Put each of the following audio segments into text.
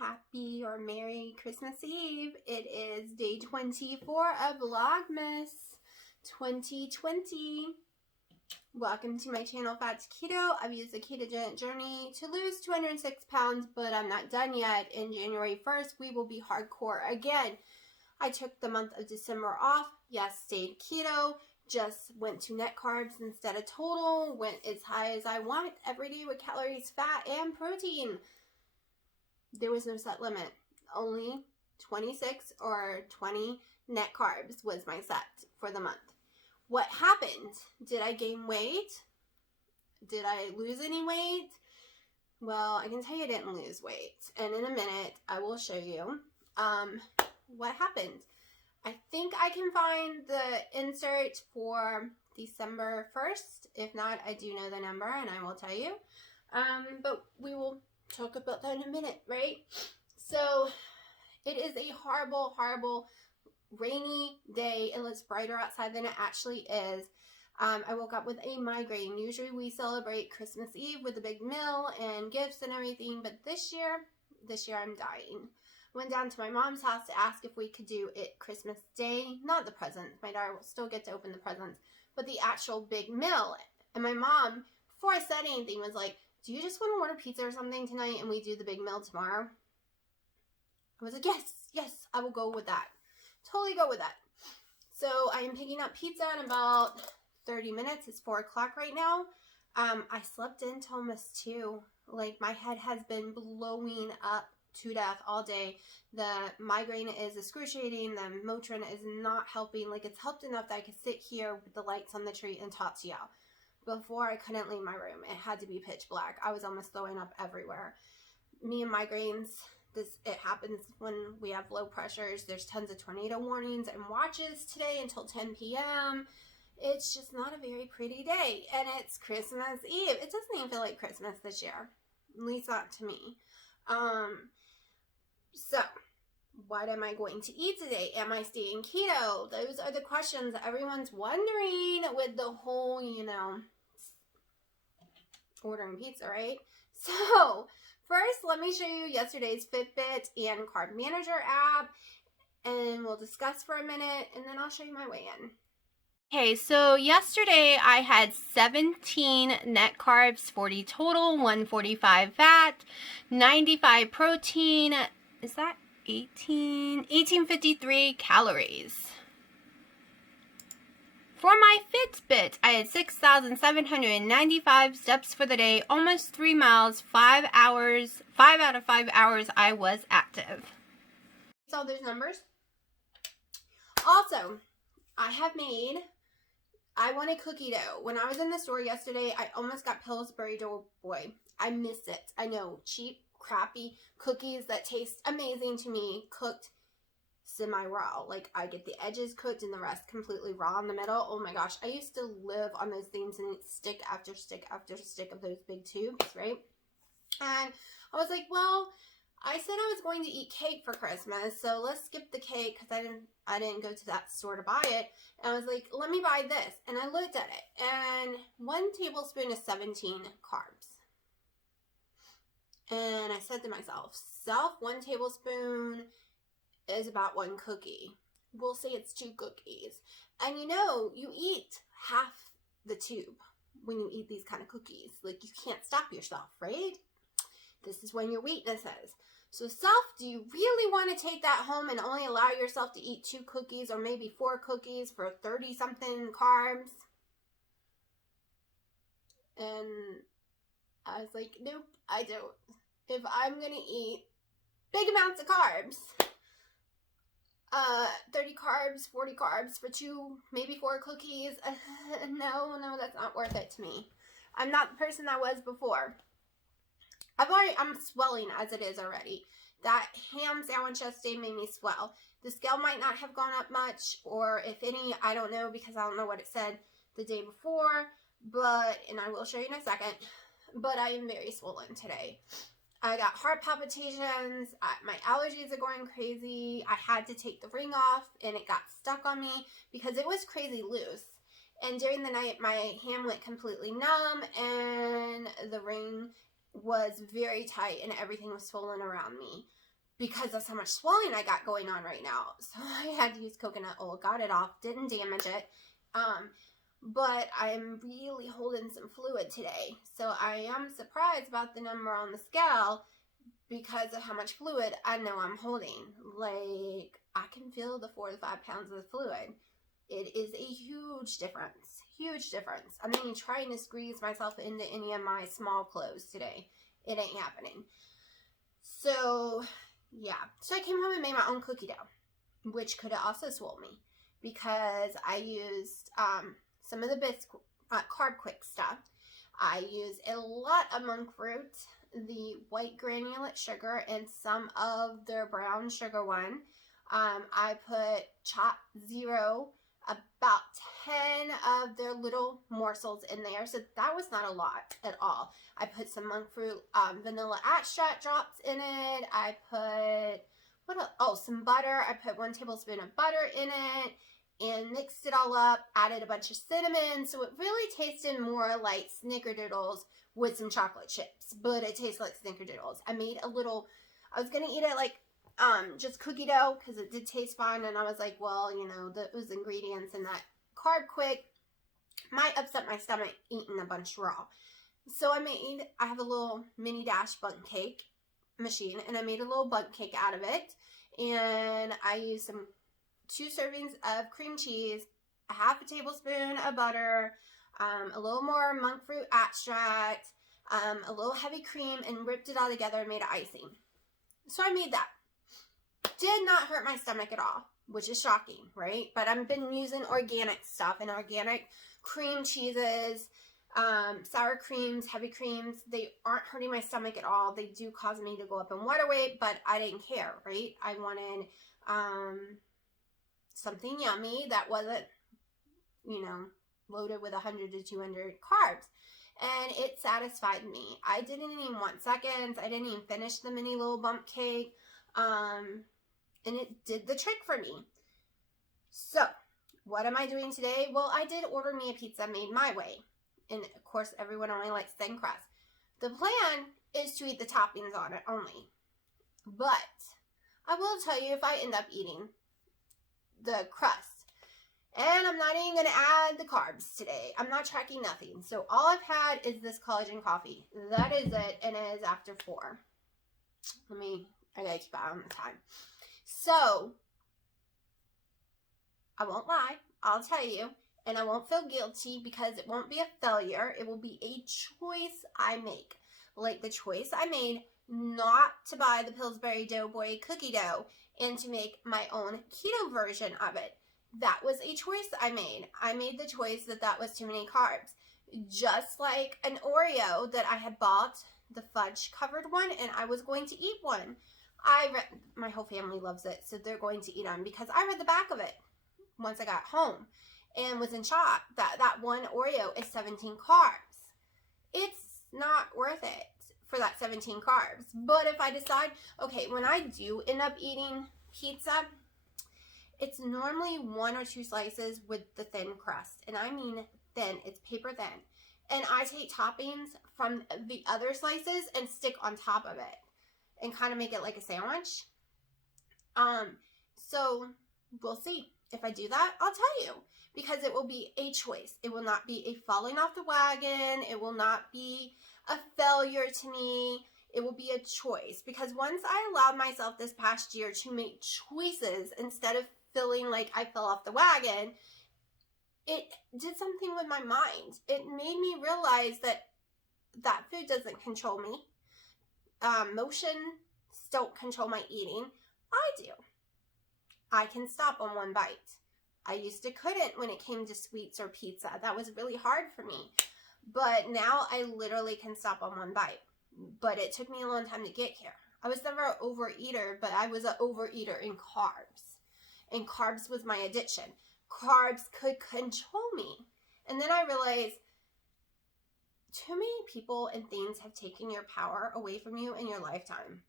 Happy or Merry Christmas Eve. It is day 24 of VLOGMAS 2020. Welcome to my channel, Fat to Keto. I've used the ketogenic journey to lose 206 pounds, but I'm not done yet. In January 1st, we will be hardcore again. I took the month of December off. Yes, stayed keto. Just went to net carbs instead of total. Went as high as I want every day with calories, fat, and protein. There was no set limit. Only 26 or 20 net carbs was my set for the month. What happened? Did I gain weight? Did I lose any weight? Well, I can tell you I didn't lose weight. And in a minute, I will show you what happened. I think I can find the insert for December 1st. If not, I do know the number and I will tell you. But we will talk about that in a minute, right? So it is a horrible, horrible rainy day. It looks brighter outside than it actually is. I woke up with a migraine. Usually we celebrate Christmas Eve with a big meal and gifts and everything, but this year I'm dying. Went down to my mom's house to ask if we could do it Christmas Day. Not the presents. My daughter will still get to open the presents, but the actual big meal. And my mom, before I said anything, was like, do you just want to order pizza or something tonight and we do the big meal tomorrow? I was like, yes, I will go with that. Totally go with that. So I am picking up pizza in about 30 minutes. It's 4 o'clock right now. I slept in till almost 2. Like, my head has been blowing up to death all day. The migraine is excruciating. The Motrin is not helping. Like, it's helped enough that I could sit here with the lights on the tree and talk to y'all. Before, I couldn't leave my room. It had to be pitch black. I was almost throwing up everywhere. Me and migraines, it happens when we have low pressures. There's tons of tornado warnings and watches today until 10 p.m. It's just not a very pretty day. And it's Christmas Eve. It doesn't even feel like Christmas this year. At least not to me. So, what am I going to eat today? Am I staying keto? Those are the questions everyone's wondering with the whole, ordering pizza, right? So, first, let me show you yesterday's Fitbit and Carb Manager app, and we'll discuss for a minute, and then I'll show you my weigh-in. Okay, so yesterday I had 17 net carbs, 40 total, 145 fat, 95 protein. Is that 1853 calories. For my Fitbit, I had 6,795 steps for the day, almost 3 miles, 5 hours, 5 out of 5 hours I was active. Saw those numbers. Also, I wanted cookie dough. When I was in the store yesterday, I almost got Pillsbury Doughboy. I miss it. I know, cheap, crappy cookies that taste amazing to me, cooked semi-raw. Like, I get the edges cooked and the rest completely raw in the middle. Oh my gosh, I used to live on those things and eat stick after stick after stick of those big tubes, right? And I was like, well, I said I was going to eat cake for Christmas, so let's skip the cake because I didn't go to that store to buy it. And I was like, let me buy this. And I looked at it, and 1 tablespoon is 17 carbs. And I said to myself, 1 tablespoon is about 1 cookie. We'll say it's 2 cookies. And you eat half the tube when you eat these kind of cookies. Like, you can't stop yourself, right? This is when your weakness is. So do you really want to take that home and only allow yourself to eat 2 cookies or maybe 4 cookies for 30-something carbs? And I was like, nope, I don't. If I'm going to eat big amounts of carbs, 30 carbs, 40 carbs for 2, maybe 4 cookies, no, that's not worth it to me. I'm not the person I was before. I'm swelling as it is already. That ham sandwich yesterday made me swell. The scale might not have gone up much, or if any, I don't know, because I don't know what it said the day before, and I will show you in a second, but I am very swollen today. I got heart palpitations, my allergies are going crazy, I had to take the ring off, and it got stuck on me because it was crazy loose. And during the night, my hand went completely numb, and the ring was very tight and everything was swollen around me. because of so much swelling I got going on right now. So I had to use coconut oil, got it off, didn't damage it. But I'm really holding some fluid today. So I am surprised about the number on the scale because of how much fluid I know I'm holding. Like, I can feel the 4 to 5 pounds of fluid. It is a huge difference. Huge difference. I'm not even trying to squeeze myself into any of my small clothes today. It ain't happening. So, yeah. So I came home and made my own cookie dough, which could have also swole me because I used some of the Carb Quick stuff. I use a lot of monk fruit, the white granulate sugar, and some of their brown sugar one. I put Chop Zero, about 10 of their little morsels in there, so that was not a lot at all. I put some monk fruit vanilla extract drops in it. I put, what else? Oh, some butter. I put 1 tablespoon of butter in it and mixed it all up, added a bunch of cinnamon, so it really tasted more like snickerdoodles with some chocolate chips, but it tastes like snickerdoodles. I made a little, I was going to eat it like just cookie dough because it did taste fine, and I was like, well, you know, those ingredients in that Carb Quick might upset my stomach eating a bunch raw. So I have a little mini dash bundt cake machine, and I made a little bundt cake out of it, and I used 2 servings of cream cheese, a half a tablespoon of butter, a little more monk fruit extract, a little heavy cream, and whipped it all together and made an icing. So I made that. Did not hurt my stomach at all, which is shocking, right? But I've been using organic stuff and organic cream cheeses, sour creams, heavy creams. They aren't hurting my stomach at all. They do cause me to go up in water weight, but I didn't care, right? I wanted something yummy that wasn't, you know, loaded with 100 to 200 carbs. And it satisfied me. I didn't even want seconds. I didn't even finish the mini little bump cake. And it did the trick for me. So, what am I doing today? Well, I did order me a pizza made my way. And, of course, everyone only likes thin crust. The plan is to eat the toppings on it only. But, I will tell you if I end up eating the crust. And I'm not even going to add the carbs today. I'm not tracking nothing. So, all I've had is this collagen coffee. That is it, and it is after 4. I gotta keep eye on the time. So, I won't lie, I'll tell you, and I won't feel guilty because it won't be a failure. It will be a choice I make. Like the choice I made not to buy the Pillsbury Doughboy cookie dough and to make my own keto version of it. That was a choice I made. I made the choice that was too many carbs. Just like an Oreo that I had bought, the fudge covered one, and I was going to eat one. My whole family loves it, so they're going to eat them because I read the back of it once I got home and was in shock that one Oreo is 17 carbs. It's not worth it for that 17 carbs. But if I decide, okay, when I do end up eating pizza, it's normally 1 or 2 slices with the thin crust. And I mean thin, it's paper thin. And I take toppings from the other slices and stick on top of it and kind of make it like a sandwich. So we'll see. If I do that, I'll tell you, because it will be a choice. It will not be a falling off the wagon. It will not be a failure to me. It will be a choice, because once I allowed myself this past year to make choices instead of feeling like I fell off the wagon, it did something with my mind. It made me realize that food doesn't control me. Motions don't control my eating. I do. I can stop on 1 bite. I used to couldn't when it came to sweets or pizza. That was really hard for me. But now I literally can stop on 1 bite. But it took me a long time to get here. I was never an overeater, but I was an overeater in carbs. And carbs was my addiction. Carbs could control me. And then I realized too many people and things have taken your power away from you in your lifetime.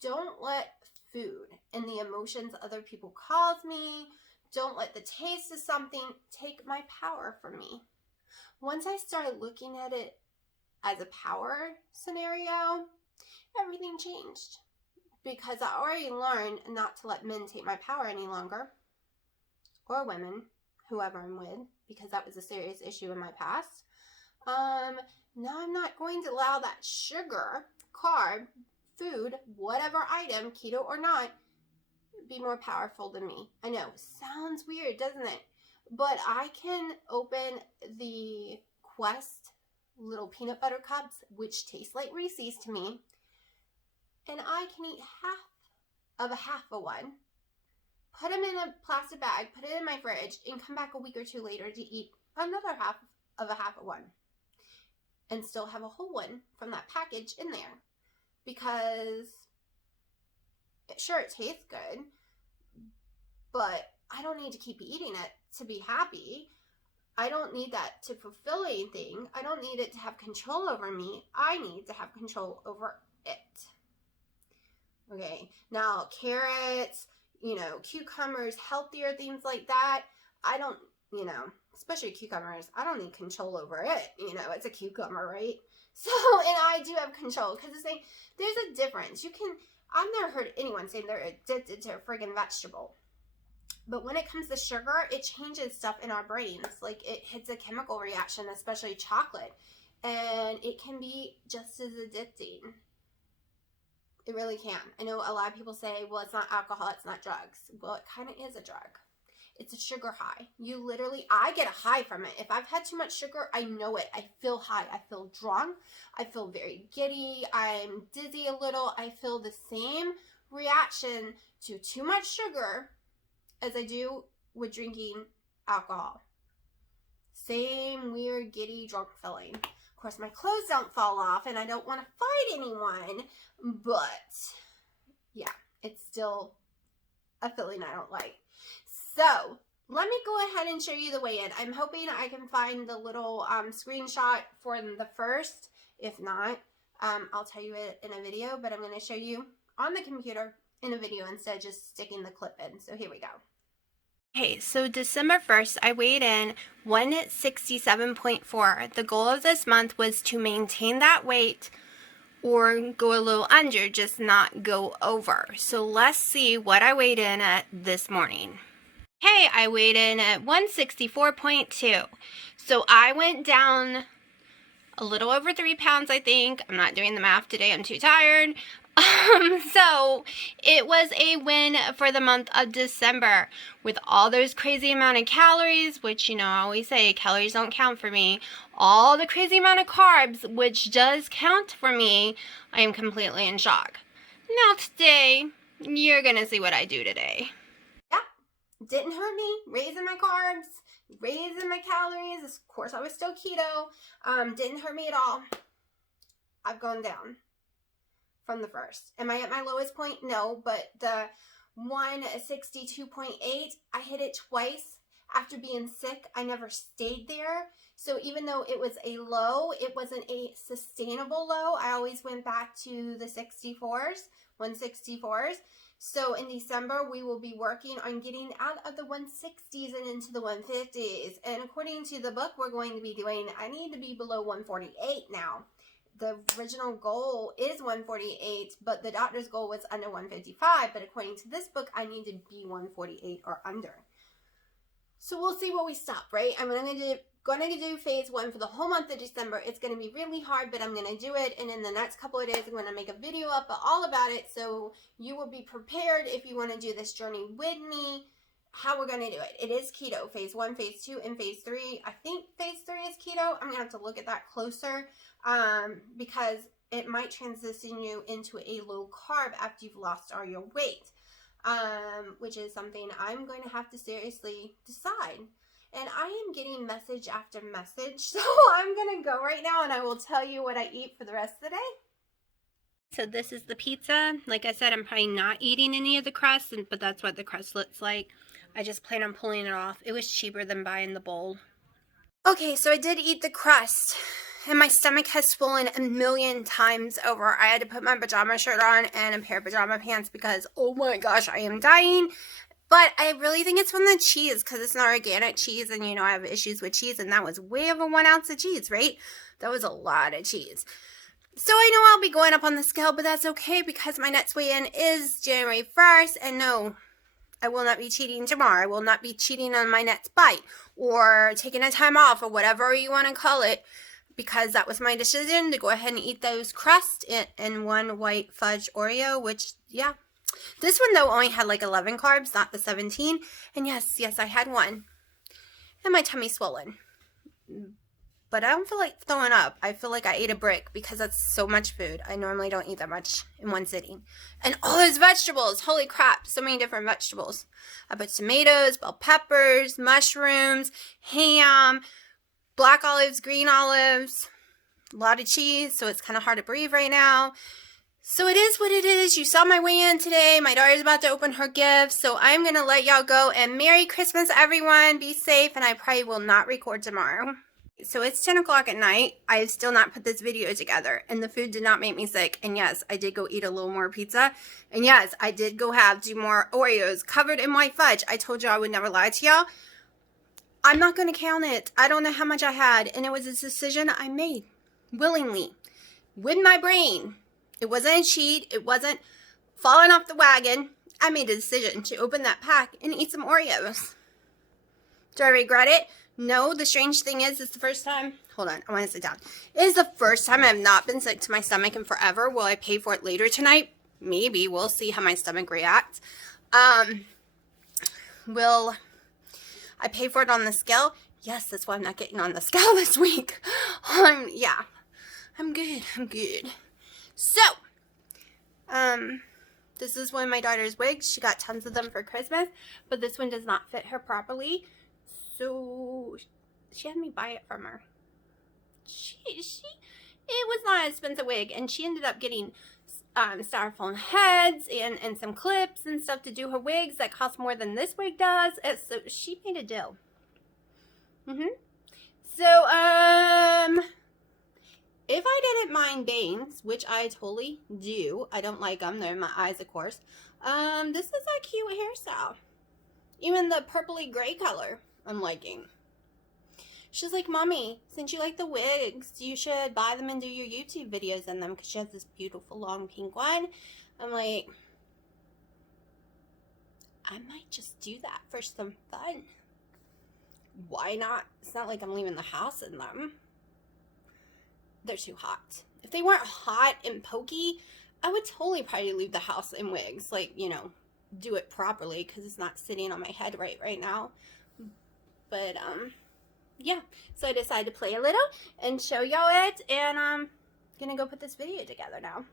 Don't let food and the emotions other people cause me, don't let the taste of something take my power from me. Once I started looking at it as a power scenario, everything changed. because I already learned not to let men take my power any longer, or women, whoever I'm with, because that was a serious issue in my past. Now I'm not going to allow that sugar, carb, food, whatever item, keto or not, be more powerful than me. I know, sounds weird, doesn't it? But I can open the Quest little peanut butter cups, which taste like Reese's to me, and I can eat half a one, put them in a plastic bag, put it in my fridge, and come back a week or two later to eat another half a one, and still have a whole one from that package in there, because sure, it tastes good, but I don't need to keep eating it to be happy. I don't need that to fulfill anything. I don't need it to have control over me. I need to have control over it. Okay, now carrots, cucumbers, healthier things like that, I don't, especially cucumbers, I don't need control over it. It's a cucumber, right? So, and I do have control, because there's a difference. I've never heard anyone say they're addicted to a friggin' vegetable. But when it comes to sugar, it changes stuff in our brains. Like, it hits a chemical reaction, especially chocolate. And it can be just as addicting. It really can. I know a lot of people say, well, it's not alcohol, it's not drugs. Well, it kind of is a drug. It's a sugar high. I get a high from it. If I've had too much sugar, I know it. I feel high. I feel drunk. I feel very giddy. I'm dizzy a little. I feel the same reaction to too much sugar as I do with drinking alcohol. Same weird, giddy, drunk feeling. Of course, my clothes don't fall off, and I don't want to fight anyone, but yeah, it's still a feeling I don't like. So, let me go ahead and show you the weigh-in. I'm hoping I can find the little screenshot for the first. If not, I'll tell you it in a video, but I'm going to show you on the computer in a video instead of just sticking the clip in. So here we go. Okay, so December 1st, I weighed in 167.4. The goal of this month was to maintain that weight or go a little under, just not go over. So let's see what I weighed in at this morning. Hey, I weighed in at 164.2. So I went down a little over 3 pounds, I think. I'm not doing the math today, I'm too tired. So it was a win for the month of December with all those crazy amount of calories, which, I always say calories don't count for me. All the crazy amount of carbs, which does count for me. I am completely in shock. Now today, you're going to see what I do today. Yeah, didn't hurt me. Raising my carbs, raising my calories. Of course, I was still keto. Didn't hurt me at all. I've gone down from the first. Am I at my lowest point? No, but the 162.8, I hit it twice. After being sick, I never stayed there. So even though it was a low, it wasn't a sustainable low. I always went back to the 164s. So in December, we will be working on getting out of the 160s and into the 150s. And according to the book we're going to be doing, I need to be below 148 now. The original goal is 148, but the doctor's goal was under 155. But according to this book, I need to be 148 or under. So we'll see where we stop, right? I'm going to do phase 1 for the whole month of December. It's going to be really hard, but I'm going to do it. And in the next couple of days, I'm going to make a video up all about it. So you will be prepared if you want to do this journey with me, how we're going to do it. It is keto, phase 1, phase 2, and phase 3. I think phase 3 is keto. I'm going to have to look at that closer. Because it might transition you into a low carb after you've lost all your weight, which is something I'm going to have to seriously decide. And I am getting message after message, so I'm going to go right now and I will tell you what I eat for the rest of the day. So this is the pizza. Like I said, I'm probably not eating any of the crust, but that's what the crust looks like. I just plan on pulling it off. It was cheaper than buying the bowl. Okay, so I did eat the crust. And my stomach has swollen a million times over. I had to put my pajama shirt on and a pair of pajama pants because, oh my gosh, I am dying. But I really think it's from the cheese because it's not organic cheese. And, I have issues with cheese. And that was way over 1 ounce of cheese, right? That was a lot of cheese. So I know I'll be going up on the scale, but that's okay because my next weigh-in is January 1st, and no, I will not be cheating tomorrow. I will not be cheating on my next bite or taking a time off or whatever you want to call it, because that was my decision to go ahead and eat those crusts and one white fudge Oreo, which, yeah. This one, though, only had like 11 carbs, not the 17. And yes, I had one. And my tummy's swollen. But I don't feel like throwing up. I feel like I ate a brick because that's so much food. I normally don't eat that much in one sitting. And all those vegetables. Holy crap. So many different vegetables. I put tomatoes, bell peppers, mushrooms, ham, black olives, green olives, a lot of cheese. So it's kind of hard to breathe right now. So it is what it is. You saw my weigh-in today. My daughter's about to open her gift. So I'm going to let y'all go. And Merry Christmas, everyone. Be safe. And I probably will not record tomorrow. So it's 10 o'clock at night. I have still not put this video together. And the food did not make me sick. And yes, I did go eat a little more pizza. And yes, I did go do more Oreos covered in white fudge. I told you I would never lie to y'all. I'm not going to count it. I don't know how much I had. And it was a decision I made willingly with my brain. It wasn't a cheat. It wasn't falling off the wagon. I made a decision to open that pack and eat some Oreos. Do I regret it? No. The strange thing is, it's the first time. Hold on. I want to sit down. It is the first time I have not been sick to my stomach in forever. Will I pay for it later tonight? Maybe. We'll see how my stomach reacts. Will I pay for it on the scale? Yes. That's why I'm not getting on the scale this week. Yeah. I'm good. So, this is one of my daughter's wigs. She got tons of them for Christmas, but this one does not fit her properly. So, she had me buy it from her. It was not an expensive wig, and she ended up getting styrofoam heads and some clips and stuff to do her wigs that cost more than this wig does. And so, she made a deal. So, if I didn't mind bangs, which I totally do, I don't like them. They're in my eyes, of course. This is a cute hairstyle. Even the purpley gray color, I'm liking. She's like, Mommy, since you like the wigs, you should buy them and do your YouTube videos in them, because she has this beautiful long pink one. I'm like, I might just do that for some fun. Why not? It's not like I'm leaving the house in them. They're too hot. If they weren't hot and pokey, I would totally probably leave the house in wigs. Like, you know, do it properly, because it's not sitting on my head right now. But, yeah. So I decided to play a little and show y'all it. And I'm gonna go put this video together now.